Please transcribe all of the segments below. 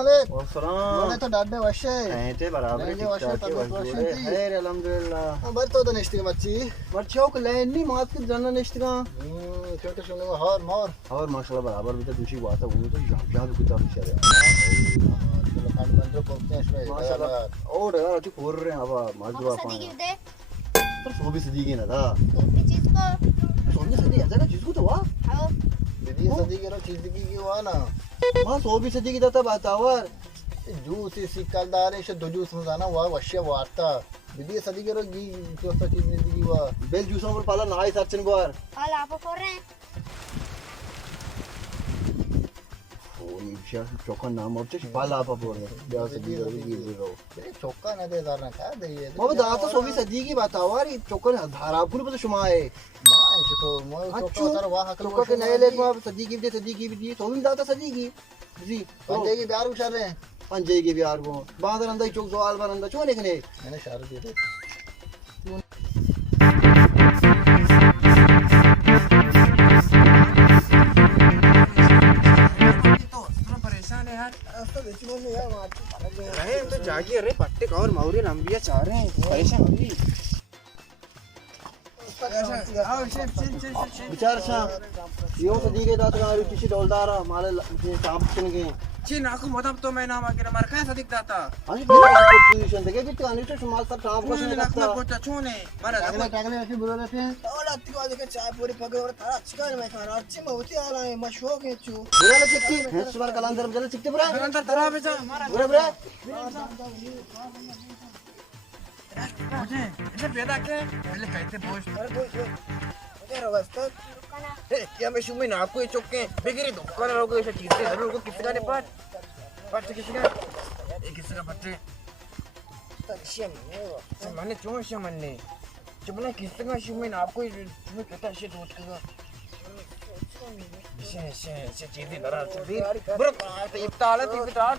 वालेकुम। Wassalam. Boleh tuh dada washe. Ente beraber Nece TikTok washe tabii başlıyor. washe değil. Hayır elhamdülillah. Bar to da neşti maçı. Bak çok lehni muhakkak canına neştiga. Kötü şunu har mar. और माशाल्लाह बराबर भी तो दूसरी बात है वो तो जहाँ भी कुछ नहीं चल रहा Kan bence korktu şuraya. माशाल्लाह और यार जो खोल रहे हैं अब माजूबा सदी गिर दे पर सो भी सदी की ना था तो भी चीज को सोने सदी ऐसा का जिसको तो वाह आओ Dedi sadi kero çizgi ki var na. मां सो भी सदी की था बात our Jus sikaldar işte dojus muzana var washe varta. Dedi sadi kero gi kosta çizgi ki var. बेल जूसों पर पाला नाइस अर्चन को यार हाल आप कर रहे हैं ओ ये शायद चौका नाम और चीज पाला आप बोल रहे क्या सदी की रो Dedi çokka ne de zarna ka de ye. वो बता तो सो भी सदी की बात आवर ये चौका धारा आपको नहीं पता शुमा है Ma işte to mo çokka tar var haklı. चौका के नए लेख में सदी की भी सो भी दाता सदी की जी Bence ki bir uçar re. पंजे की भी यार वो बांधर अंदर चौक सवाल बार अंदर चो निकले Mene şarj dedi. अरे तो जागी अरे पट्टे का और मौरी लंबिया चाह रहे हैं परेशान अभी विचार शाह यो सदी के दात का किसी डोलदार माले सांप चुन गए ची नाकू मतलब तो मैं नाम आके मार कैसा दिखता था आज पोजीशन थे कि कानी तो समाज पर सांप को मुझे नाक में कोचा छूने मारा टाकले टाकले ऐसे बोल रहे थे. और अत्ती को देखे चाय पूरी पके और थारा चिकन में खाना अच्छी में होती आ रहा है मशो के चू बुरा लग चिट्टी है सुबह कलांदर में चले चिट्टी बुरा अंदर तरह पे जा मारा बुरा बुरा मुझे इसे पैदा के पहले कहते बोझ अरे बोल तेरा वास्ता क्या मैं शुमे ना आपको ये चौके बेगिरी दुकान लोगों ऐसे चीजें जरूर को किसी का ने पाट किसी का एक किसी का पट्टे तक्षम माने क्यों ऐसे मानने जब ना किसी का शुमे ना आपको तुम्हें कहता है दोस्त का ऐसे चीजें डरा चुकी ब्रो तो इफ्तार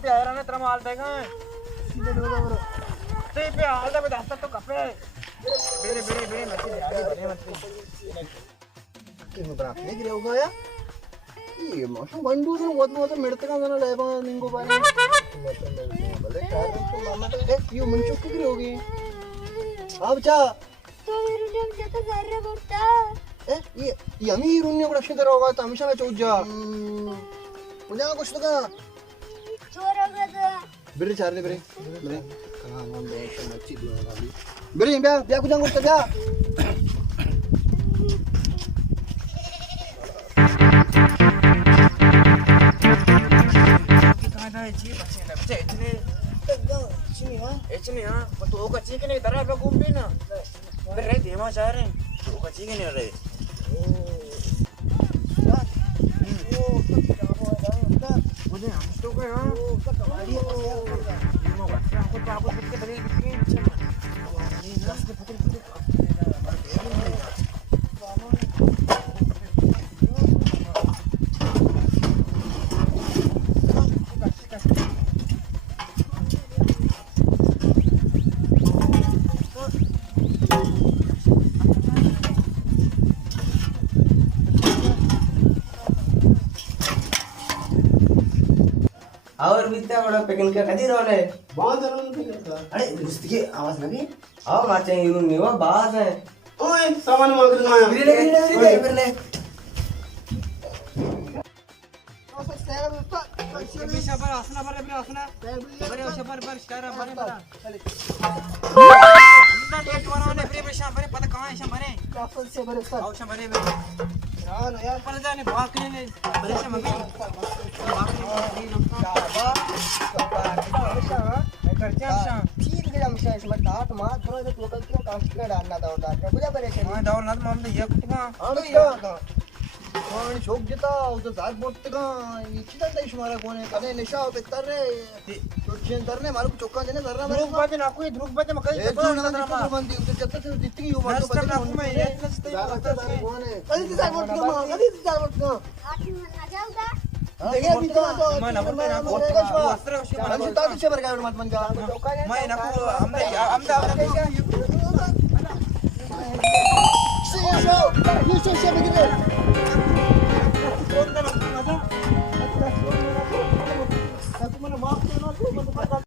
पे आया ना तेरा माल देगा तो ये पे आलदा में दास्ता तो कपड़े बेरे मछली आगे बने मछली कि मैं बराबर नहीं गिरे होगा यार ये मौसम बंदू से बहुत मिलते का ना लेबा निंगो बारे भले कार तो मामा तो ये मंचो की गिरे होगी अब चा तो रुने में तो जरा बोलता ये अमीर उन्ने को रक्षण करा होगा तो हमेशा मैं चौक जा पुण्या कुछ तो का. चोर हो गया तो बिरे चार ने बिरे बिरे ब्या कुछ अंगूर तो ब्या इतने हाँ तो वो कच्ची के नहीं दरा पे घूम भी ना रे धीमा चाह रहे तो कच्ची के नहीं रहे मुझे हम तो कोई हाँ आपको आपको कितने बड़े और बीता बड़ा पेकिंग का कदी रोल है बहुत जरूर नहीं करता. अरे दोस्त की आवाज लगी आओ माचे यूं नहीं हुआ बात है ओए सामान मांग रहा है. फिर ले शबर आसना बरे आसना बरे शबर स्टार बरे अंदर एक बार आने बरे शबर पता कहां है शबर काफल से बड़े सर आओ शबर हां यार पर जाने भाग के ने बरे से मम्मी करते हैं शाम ठीक है हम शायद मत डाट मार थोड़ा तो लोकल क्यों काम कर डालना था उधर क्या बुझा पड़े से मैं दौड़ ना मामले ये कुटवा आणि शोक घेता उधर जात बोलते का इच्छिता नाही शुमारा कोण आहे कने निशा होते तर रे चोचेन तर ने मारू चोक्का देने जरा ध्रुव बाजे ना कोई ध्रुव बाजे मकई एक दोन नंतर बंदी उधर जत्ता ते जितकी यू मारतो रस्ता ना मैं ये नसते कोण आहे कधी ती जाय बोलतो मग कधी ती जाय बोलतो आखिर में ना जाओ दा देखिए बीच में तो मैं ना बोलते ना वस्त्र आणि ताती शबर काय मत मन का मैं ना को हमने ये शो ये शो से बगिरे